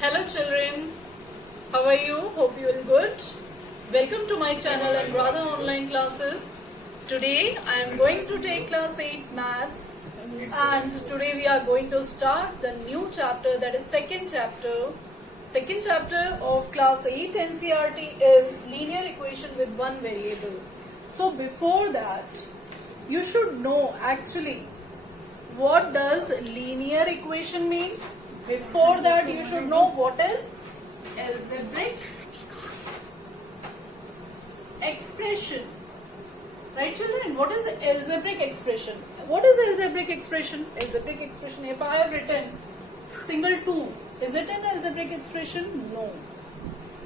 Hello children, how are you? Hope you are good. Welcome to my channel and Radha online classes. Today I am going to take class 8 maths and today we are going to start the new chapter, that is second chapter. Second chapter of class 8 NCERT is linear equation with one variable. So before that you should know actually what does linear equation mean. Before that you should know what is algebraic expression. Right children, what is algebraic expression? What is algebraic expression? Algebraic expression, if I have written single 2, is it an algebraic expression? No.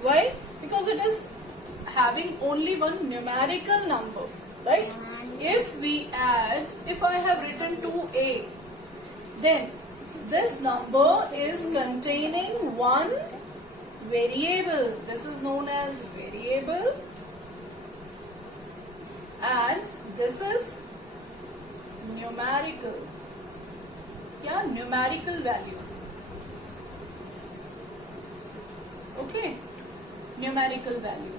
Why? Because it is having only one numerical number, right? If we add, if I have written 2a, then this number is containing one variable. This is known as variable and this is numerical. Yeah, numerical value. Okay, numerical value.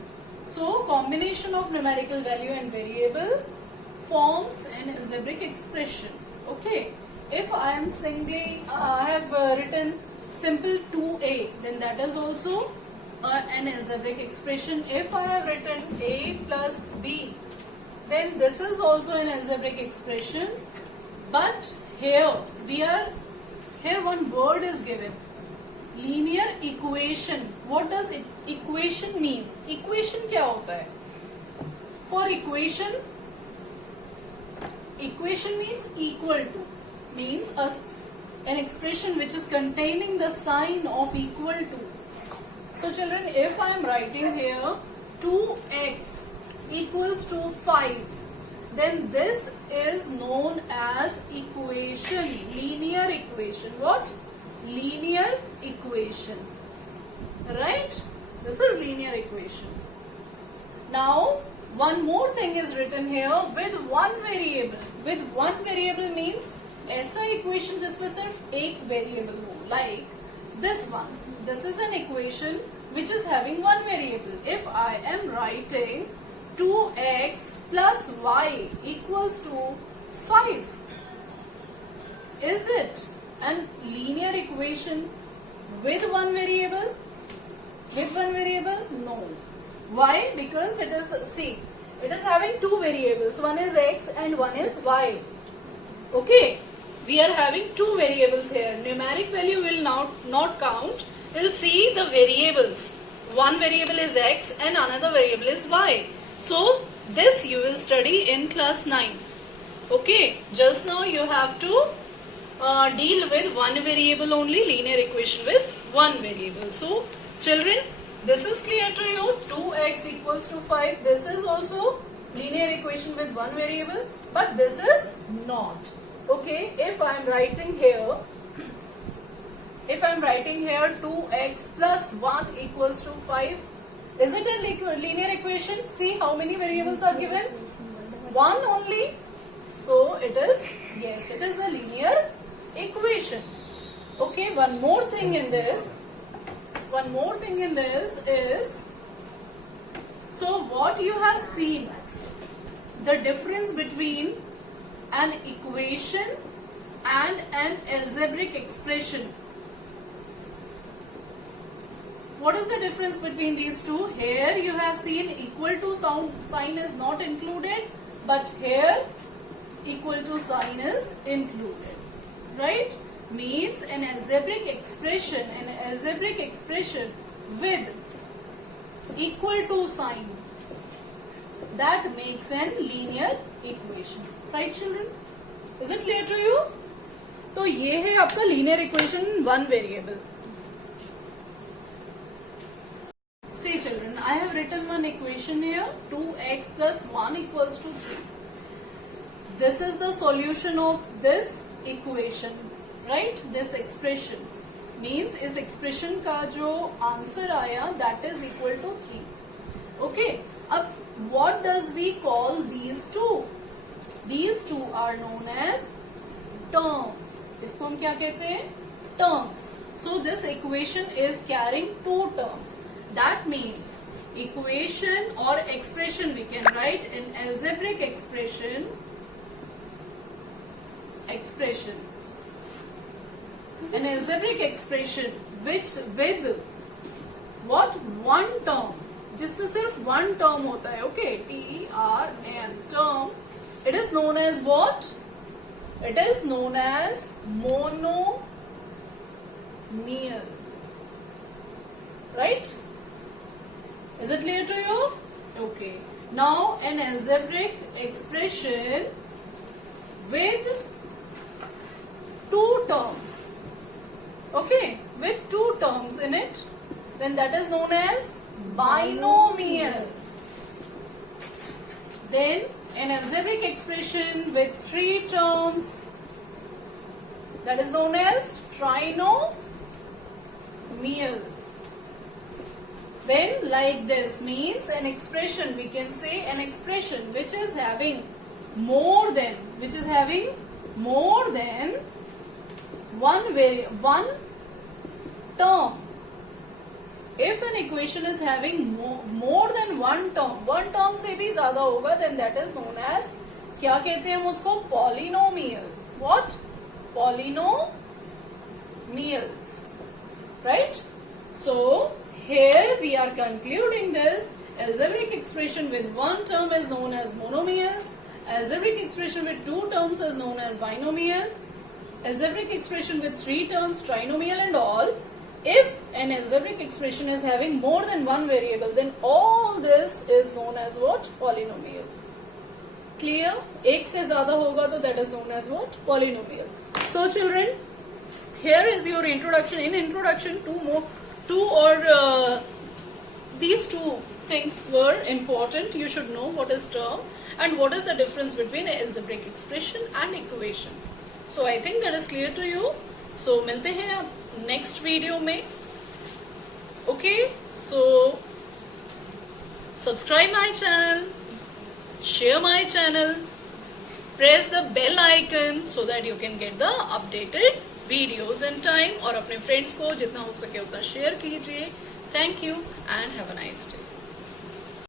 So combination of numerical value and variable forms an algebraic expression. Okay, if I am I have written simple 2a, then that is also an algebraic expression. If I have written a plus b, then this is also an algebraic expression. But here one word is given, linear equation. What does equation mean? Equation क्या होता है? For equation means equal to, means an expression which is containing the sign of equal to. So children, if I am writing here 2x equals to 5, then this is known as equation, linear equation. What? Linear equation. Right? This is linear equation. Now, one more thing is written here with one variable. With one variable means ऐसा equation जिसमें सिर्फ एक variable हो, like this one. This is an equation which is having one variable. If I am writing 2x plus y equals to 5, is it an linear equation with one variable? With one variable? No. Why? Because it is having two variables. One is x and one is y. Okay. We are having two variables here. Numeric value will not count. We'll see the variables. One variable is x and another variable is y. So this you will study in class 9. Okay. Just now you have to deal with one variable only, linear equation with one variable. So children, this is clear to you. 2x equals to 5. This is also linear equation with one variable, but this is not. Okay, if I am writing here 2x plus 1 equals to 5, is it a linear equation? See how many variables are given? One only. So it is, yes, it is a linear equation. Okay, one more thing in this is, so what you have seen, the difference between an equation and an algebraic expression. What is the difference between these two? Here you have seen equal to sign is not included, but here equal to sign is included. Right? Means an algebraic expression with equal to sign, that makes an linear equation. Right children? Is it clear to you? तो ये है आपका linear equation one variable. See children, I have written one equation here, 2x plus 1 equals to 3. This is the solution of this equation, right? This expression means इस expression का जो answer आया, that is equal to 3. Okay, अब what does we call these two? These two are known as terms. इसको हम क्या कहते हैं? terms. So this equation is carrying two terms. That means equation or expression we can write in algebraic expression. An algebraic expression which with what one term, जिसमें सिर्फ one term होता है, okay, TERM term, it is known as what? It is known as monomial, right? Is it clear to you? Okay. Now an algebraic expression with two terms, okay, with two terms in it, then that is known as binomial. Then an algebraic expression with three terms, that is known as trinomial. Then like this means an expression, we can say an expression which is having more than one term. If an equation is having more than one term से भी ज्यादा होगा, then that is known as, क्या कहते हैं हम उसको? Polynomial. What? Polynomials, right? So here we are concluding this. Algebraic expression with one term is known as monomial. Algebraic expression with two terms is known as binomial. Algebraic expression with three terms, trinomial and all. If an algebraic expression is having more than one variable, then all this is known as what? Polynomial. Clear? एक से ज़्यादा होगा तो that is known as what? Polynomial. So children, here is your introduction. In introduction, these two things were important. You should know what is term and what is the difference between algebraic expression and equation. So I think that is clear to you. So मिलते हैं next video में. Okay, so subscribe my channel, share my channel, press the bell icon so that you can get the updated videos in time, और अपने friends को जितना हो सके उतना share कीजिए. Thank you and have a nice day.